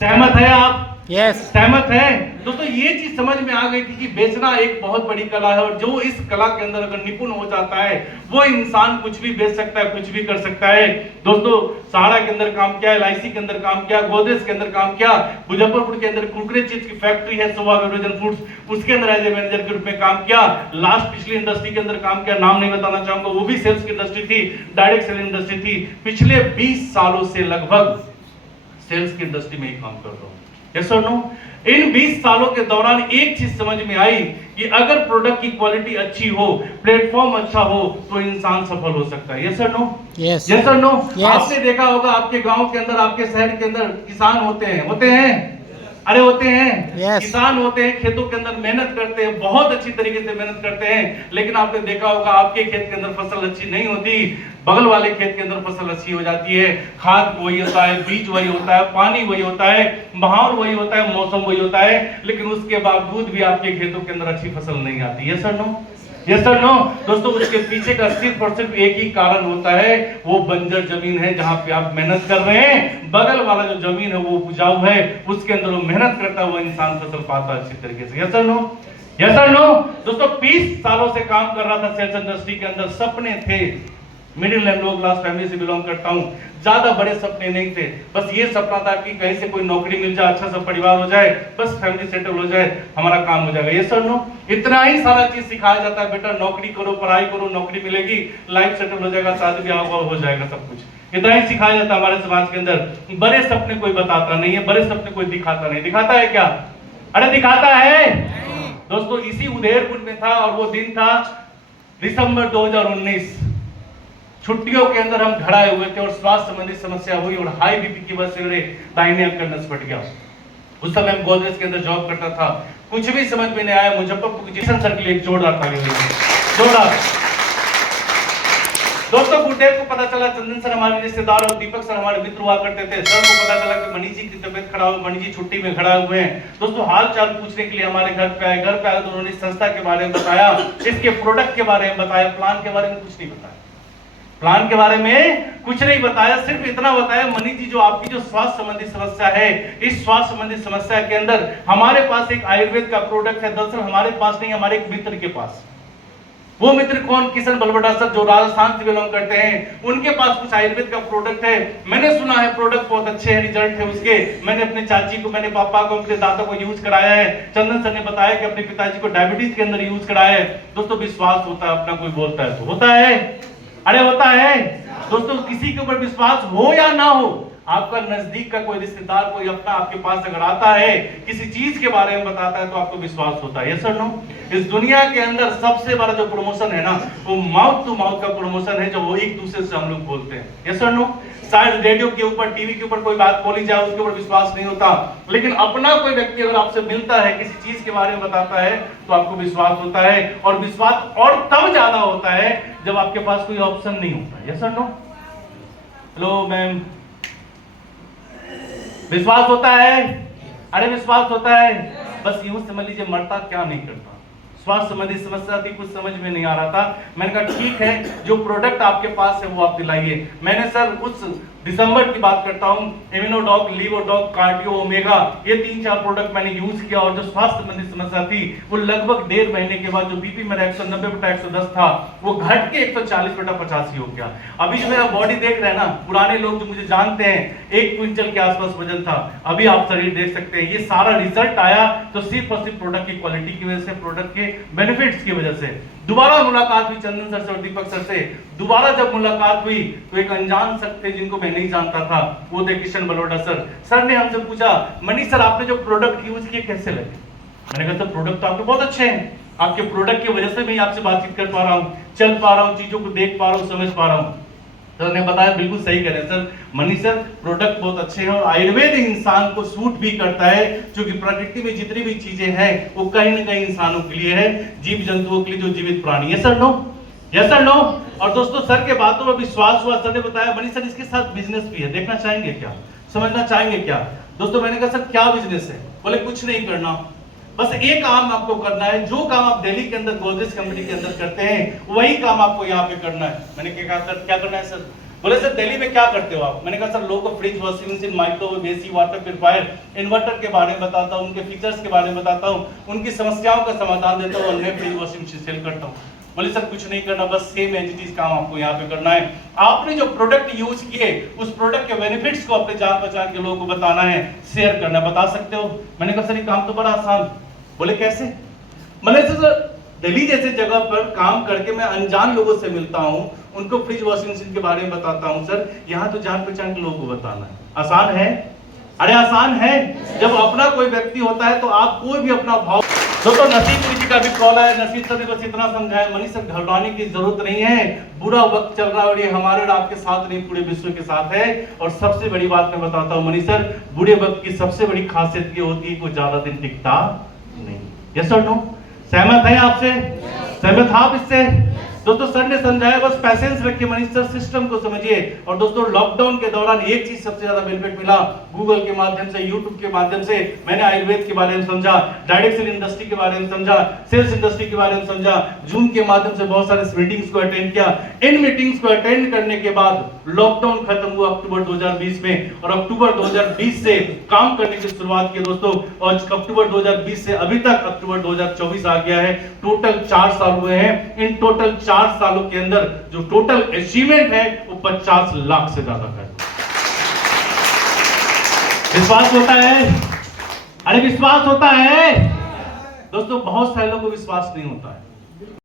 सहमत है आप? यस। सहमत है दोस्तों। ये चीज समझ में आ गई थी कि बेचना एक बहुत बड़ी कला है और जो इस कला के अंदर अगर निपुण हो जाता है वो इंसान कुछ भी बेच सकता है, कुछ भी कर सकता है। दोस्तों सहारा के अंदर काम किया, LIC के अंदर काम किया, गोदरेज के अंदर काम किया, मुजफ्फरपुर के अंदर कुरकुरे चिप्स की फैक्ट्री है शोभा बेवरेज फूड्स, उसके अंदर एज ए मैनेजर के रूप में काम किया। लास्ट पिछली इंडस्ट्री के अंदर काम किया, नाम नहीं बताना चाहूंगा, वो भी सेल्स की इंडस्ट्री थी, डायरेक्ट सेल इंडस्ट्री थी। पिछले 20 सालों से लगभग सेल्स की इंडस्ट्री में ही काम कर रहा हूं। यस और नो? इन 20 सालों के दौरान एक चीज समझ में आई कि अगर प्रोडक्ट की क्वालिटी अच्छी हो, प्लेटफॉर्म अच्छा हो, तो इंसान सफल हो सकता है। यस और नो? यस। यस और नो? Yes. आपने देखा होगा आपके गांव के अंदर, आपके शहर के अंदर किसान होते हैं? अरे होते हैं। Yes. किसान होते हैं, खेतों के अंदर मेहनत करते हैं, बहुत अच्छी तरीके से मेहनत करते हैं, लेकिन आपने देखा होगा आपके खेत के अंदर फसल अच्छी नहीं होती, बगल वाले खेत के अंदर फसल अच्छी हो जाती है। खाद वही होता है, बीज वही होता है, पानी वही होता है, माहौल वही होता है, मौसम वही होता है, लेकिन उसके बावजूद भी आपके खेतों के अंदर अच्छी फसल नहीं आती। यस और नो? यस और नो? दोस्तों उसके पीछे का 80% एक ही कारण होता है, वो बंजर जमीन है जहां पे आप मेहनत कर रहे हैं। बगल वाला जो जमीन है वो उपजाऊ है, उसके अंदर वो मेहनत करता है, वो इंसान फसल पाता है अच्छी तरीके से। यस और नो? यस और नो? दोस्तों 20 सालों से काम कर रहा था सेल्स इंडस्ट्री के अंदर, सपने थे, middle and low class family से बिलोंग करता हूं, ज्यादा बड़े सपने नहीं थे, बस ये सपना था कि कहीं से कोई नौकरी मिल जाए, अच्छा सा परिवार हो जाए, बस फैमिली सेटल हो जाए, हमारा काम हो जाएगा। ये सर नो? इतना ही सारा चीज सिखाया जाता है, बेटा नौकरी करो, पढ़ाई करो, नौकरी मिलेगी, लाइफ सेटल हो जाएगा, शादी ब्याह हो जाएगा, सब कुछ इतना ही सिखाया जाता है हमारे समाज के अंदर। बड़े सपने कोई बताता नहीं है, बड़े सपने कोई दिखाता नहीं। दिखाता है क्या? अरे दिखाता है दोस्तों। इसी उदयपुर में था और वो दिन था दिसंबर 2019, छुट्टियों के अंदर हम घड़ाए हुए थे और स्वास्थ्य संबंधी समस्या हुई और हाई बीपी की वजह से मेरे दाहिने अंग का नस फट गया। उस समय हम गोदरेज के अंदर जॉब करता था, कुछ भी समझ में नहीं आया। मुजफ्फरपुर की जिसन सर के लिए एक जोरदार ताली जोरदार। दोस्तों गुरुदेव को पता चला, चंदन सर हमारे रिश्तेदार और दीपक सर हमारे मित्र हुआ करते थे, सर को पता चला कि मनीष जी की तबीयत खराब है, मनीष जी छुट्टी में खड़ा हुए हैं। दोस्तों हाल चाल पूछने के लिए हमारे घर पे आए तो उन्होंने संस्था के बारे में बताया, इसके प्रोडक्ट के बारे में बताया, प्लान के बारे में कुछ नहीं बताया, प्लान के बारे में कुछ नहीं बताया, सिर्फ इतना बताया मनीष जी जो आपकी जो स्वास्थ्य संबंधी समस्या है, इस स्वास्थ्य संबंधी समस्या के अंदर हमारे पास एक आयुर्वेद का प्रोडक्ट है। दरअसल हमारे पास नहीं, हमारे एक मित्र के पास। वो मित्र कौन? किशन बलबड़ा सर, जो राजस्थान से बिलोंग करते हैं, उनके पास कुछ आयुर्वेद का प्रोडक्ट है। मैंने सुना है प्रोडक्ट बहुत अच्छे हैं, रिजल्ट है उसके। मैंने अपने चाची को, मैंने पापा को, अपने दादा को यूज कराया है। चंदन सर ने बताया कि अपने पिताजी को डायबिटीज के अंदर यूज कराया है। दोस्तों विश्वास होता है, अपना कोई बोलता है तो होता है। अरे होता है दोस्तों। किसी के ऊपर विश्वास हो या ना हो, आपका नजदीक का कोई रिश्तेदार, कोई अपना आपके पास अगर आता है, किसी चीज के बारे में बताता है, तो आपको विश्वास होता है। यस और नो? इस दुनिया के अंदर सबसे बड़ा जो प्रमोशन है ना, वो माउथ टू माउथ का प्रमोशन है, जो वो एक दूसरे से हम लोग बोलते हैं। यस और नो? शायद रेडियो के ऊपर, टीवी के ऊपर कोई बात बोली जाए, उसके ऊपर विश्वास नहीं होता, लेकिन अपना कोई व्यक्ति अगर आपसे मिलता है, किसी चीज के बारे में बताता है, तो आपको विश्वास होता है। और विश्वास और तब ज्यादा होता है जब आपके पास कोई ऑप्शन नहीं होता। यस और नो? हेलो मैम, विश्वास होता है? अरे विश्वास होता है। बस यूं समझ लीजिए, मरता क्या नहीं करता। स्वास्थ्य संबंधी समस्या थी, कुछ समझ में नहीं आ रहा था। मैंने कहा ठीक है, जो प्रोडक्ट आपके पास है वो आप दिलाइए। मैंने सर उस दिसंबर की बात करता हूं, इम्यूनोडॉक, लीवोडॉक, कार्डियो, ओमेगा, ये 3-4 प्रोडक्ट मैंने यूज किया और जो स्वास्थ्य संबंधी समस्या थी वो लगभग 1.5 महीने के बाद जो बीपी मेरा 190/110 था, वो घट के 140/85 हो गया। अभी जो मेरा बॉडी देख रहे हैं ना, पुराने लोग जो मुझे जानते हैं, 1 क्विंटल के आसपास वजन था, अभी आप शरीर देख सकते हैं। ये सारा रिजल्ट आया तो सिर्फ और सिर्फ प्रोडक्ट की क्वालिटी की वजह से, प्रोडक्ट के बेनिफिट्स की वजह से। दोबारा मुलाकात हुई चंदन सर से और दीपक सर से। दोबारा जब मुलाकात हुई तो एक अनजान शख्स थे जिनको मैं नहीं जानता था, वो थे किशन बलबड़ा सर। सर ने हमसे पूछा, मनीष सर आपने जो प्रोडक्ट यूज किए कैसे लगे? मैंने कहा सर प्रोडक्ट तो आपके बहुत अच्छे हैं, आपके प्रोडक्ट की वजह से मैं आपसे बातचीत कर पा रहा हूँ, चल पा रहा हूँ, चीजों को देख पा रहा हूँ, समझ पा रहा हूँ। सर ने बताया बिल्कुल सही कह रहे हैं सर, मनीष सर प्रोडक्ट बहुत अच्छे हैं और आयुर्वेद इंसान को सूट भी करता है, क्योंकि प्रकृति में जितनी भी चीजें हैं वो कहीं ना कहीं इंसानों के लिए है, जीव जंतुओं के लिए, जो जीवित प्राणी। Yes sir no? Yes sir no? और दोस्तों सर के बातों में विश्वास हुआ। सर ने बताया मनीष सर इसके साथ बिजनेस भी है, देखना चाहेंगे क्या, समझना चाहेंगे क्या? दोस्तों मैंने कहा सर क्या बिजनेस है? बोले कुछ नहीं करना, बस एक काम आपको करना है, जो काम आप दिल्ली के अंदर गोदरेज कंपनी के अंदर करते हैं वही काम आपको यहाँ पे करना है। मैंने कहा सर क्या करना है? सर बोले सर दिल्ली में क्या करते हो आप? मैंने कहा सर लोगों को fridge, washing machine, microwave, AC, water purifier, inverter के बारे में बताता हूँ, उनके फीचर्स के बारे में बताता हूँ, उनकी समस्याओं का समाधान देता हूँ और मैं फ्रिज, वॉशिंग मशीन सेल करता हूँ। बोले सर कुछ नहीं करना, बस सेम एंटिटीज काम आपको यहाँ पे करना है। आपने जो प्रोडक्ट यूज किए उस प्रोडक्ट के बेनिफिट्स को अपने जान पहचान के लोगों को बताना है, शेयर करना, बता सकते हो? मैंने कहा सर ये काम तो बड़ा आसान। बोले कैसे? मैंने सर दिल्ली जैसे जगह पर काम करके मैं अनजान लोगों से मिलता हूं, उनको फ्रिज, वॉशिंग मशीन के बारे में बताता हूं। सर यहाँ तो जान पहचान के लोगों को बताना है, आसान है? अरे आसान है। जब अपना कोई व्यक्ति होता है तो आप कोई भी अपना भाव। दोस्तों नसीब जी का भी कॉल है। नसीब सर ने बस इतना समझाया, मनीष सर घबराने की जरूरत नहीं है, बुरा वक्त चल रहा है और ये हमारे और आपके साथ नहीं पूरे विश्व के साथ है। और सबसे बड़ी बात मैं बताता हूँ मनीष सर, बुरे वक्त की सबसे बड़ी खासियत ये होती है कोई ज्यादा दिन टिकता नहीं। यस और नो? सहमत है आपसे? सहमत आप इससे? दोस्तों सर ने समझाया, बस पैसेंस रखिए मनीष सर, सिस्टम को समझिए। और दोस्तों लॉकडाउन के दौरान एक चीज सबसे ज्यादा बेनिफिट मिला, गूगल के माध्यम से, यूट्यूब के माध्यम से मैंने आयुर्वेद के बारे में समझा, डायरेक्ट सेल इंडस्ट्री के बारे में समझा, सेल्स इंडस्ट्री के बारे में समझा, जूम के माध्यम से बहुत सारे मीटिंग्स को अटेंड किया। इन मीटिंग्स को अटेंड करने के बाद लॉकडाउन खत्म हुआ अक्टूबर 2020 में और अक्टूबर 2020 से काम करने की शुरुआत की दोस्तों। और अक्टूबर 2020 से अभी तक अक्टूबर 2024 आ गया है, टोटल 4 साल हुए हैं। इन टोटल 4 सालों के अंदर जो टोटल अचीवमेंट है वो 50 लाख से ज्यादा है। विश्वास होता है? अरे विश्वास होता है? दोस्तों बहुत सारे लोगों को विश्वास नहीं होता है।